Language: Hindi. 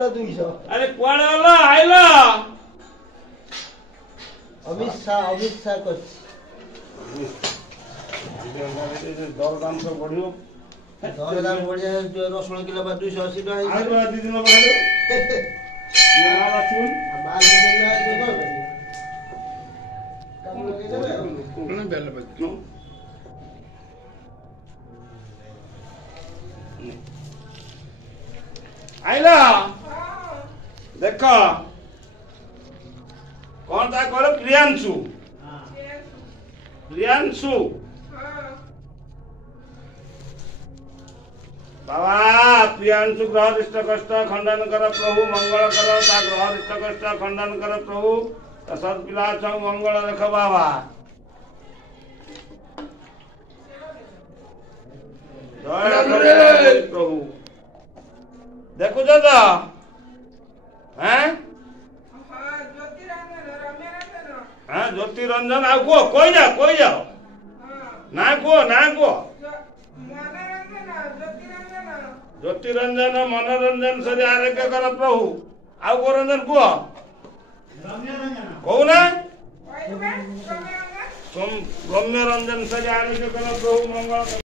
अरे कुआड़े वाला आइला अमित शाह दरदाम सब बढ़ियो दरदाम बढ़िया जो रसुण किलो 280 टका आज दी दिन बाहर ना रसुन बाल कोन बेल बजनो आइला देख कौन ता करो प्रियांशु प्रियांशु बाबा प्रियांशु ग्रह रिष्ट कष्ट खंडन कर प्रभु मंगल कर ता ग्रह रिष्ट कष्ट खंडन कर प्रभु सत पिला छौ मंगल रख बाबा जय प्रभु देखो दादा हैं हाँ ज्योति रंजन आ को कोई जा ना को ज्योति रंजन मनोरंजन से आरोग्य कर प्रभु आउ को रंजन को कहू ना रम्य रंजन से आरोग्य कर प्रभु मंगल